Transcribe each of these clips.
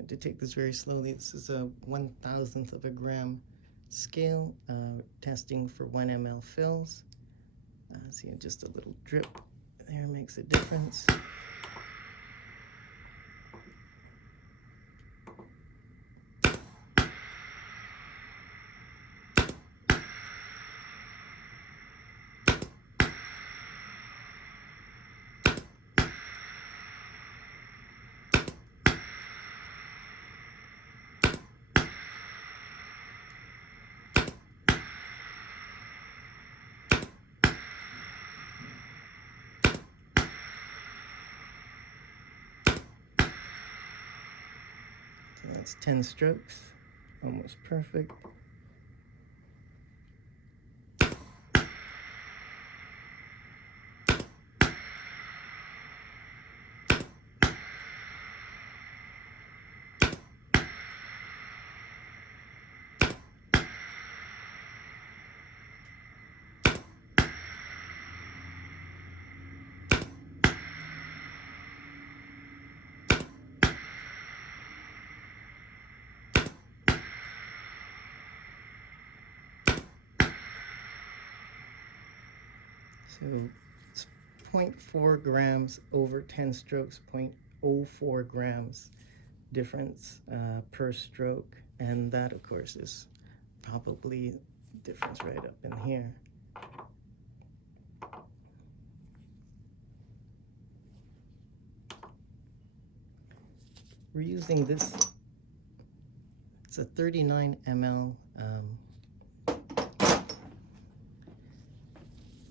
have to take this very slowly. This is a 1,000th of a gram scale, testing for 1 ml fills. See, just a little drip there makes a difference. So that's 10 strokes, almost perfect. So it's 0.4 grams over 10 strokes, 0.04 grams difference per stroke. And that, of course, is probably difference right up in here. We're using this, it's a 39 ml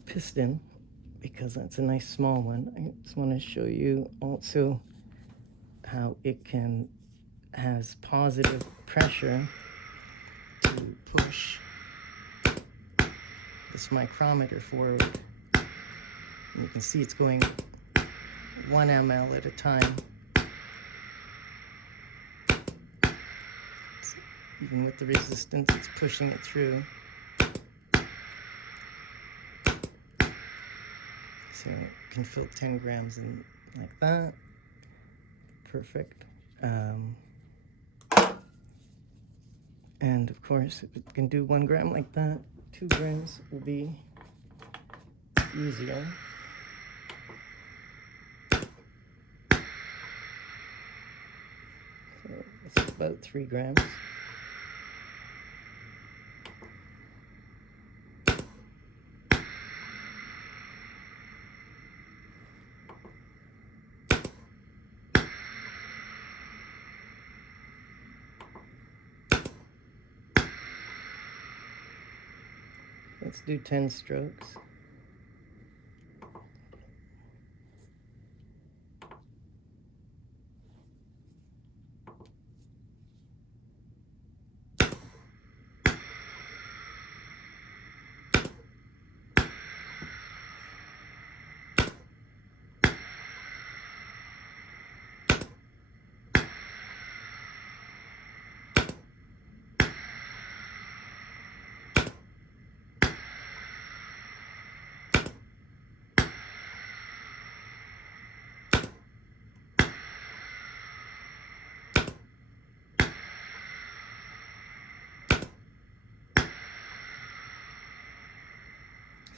piston, because that's a nice small one. I just want to show you also how it has positive pressure to push this micrometer forward. And you can see it's going 1 ml at a time. Even with the resistance, it's pushing it through. So it can fill 10 grams in like that. Perfect. And of course, if it can do 1 gram like that, 2 grams will be easier. So it's about 3 grams. Let's do 10 strokes.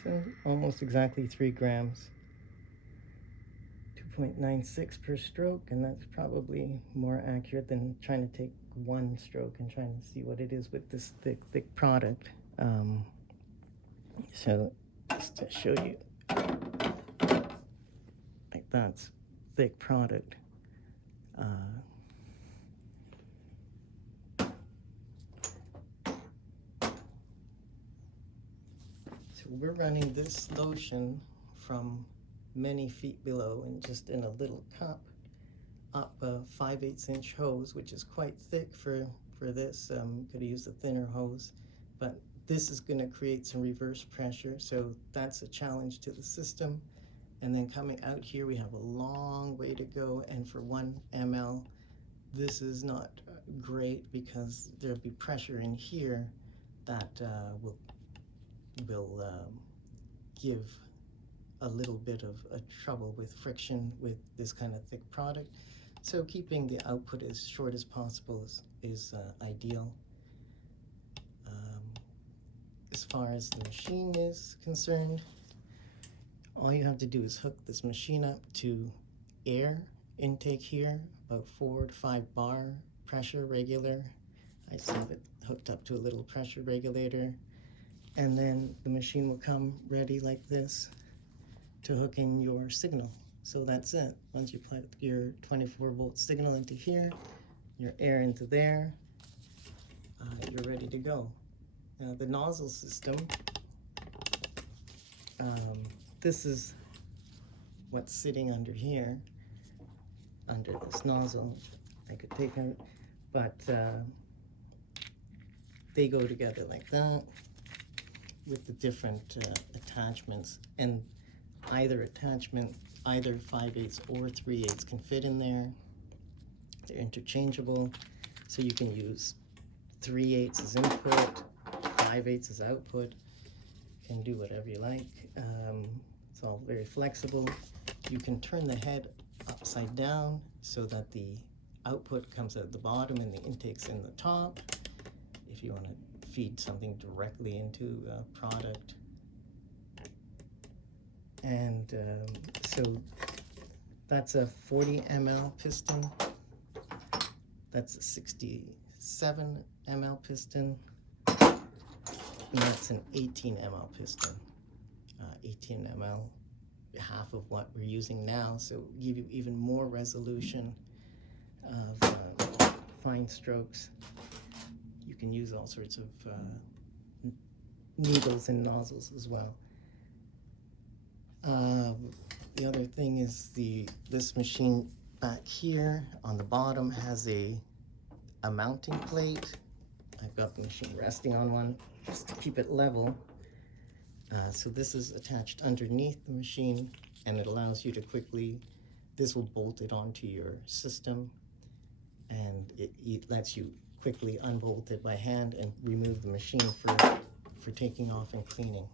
So almost exactly 3 grams. 2.96 per stroke, and that's probably more accurate than trying to take 1 stroke and trying to see what it is with this thick product. So just to show you, like that's thick product. So we're running this lotion from many feet below and just in a little cup up a 5/8 inch hose, which is quite thick for this. Could have used a thinner hose, but this is going to create some reverse pressure, so that's a challenge to the system. And then coming out here, we have a long way to go, and for 1 ml, this is not great because there'll be pressure in here that will give a little bit of trouble with friction with this kind of thick product. So keeping the output as short as possible is ideal. As far as the machine is concerned, all you have to do is hook this machine up to air intake here, about 4 to 5 bar pressure regular. I just have it hooked up to a little pressure regulator, and then the machine will come ready like this to hook in your signal. So that's it. Once you plug your 24-volt signal into here, your air into there, you're ready to go. Now the nozzle system, this is what's sitting under here, under this nozzle. I could take them, but they go together like that with the different attachments, and either attachment, either 5/8 or 3/8 can fit in there. They're interchangeable, so you can use 3/8 as input, 5/8 as output. You can do whatever you like. It's all very flexible. You can turn the head upside down so that the output comes out the bottom and the intake's in the top, if you want to feed something directly into a product. And so that's a 40 ml piston. That's a 67 ml piston. And that's an 18 ml piston. 18 ml, half of what we're using now, so give you even more resolution of fine strokes. You can use all sorts of needles and nozzles as well. The other thing is this machine back here on the bottom has a mounting plate. I've got the machine resting on one just to keep it level. So this is attached underneath the machine, and it allows you to quickly, this will bolt it onto your system, and it lets you quickly unbolt it by hand and remove the machine for taking off and cleaning.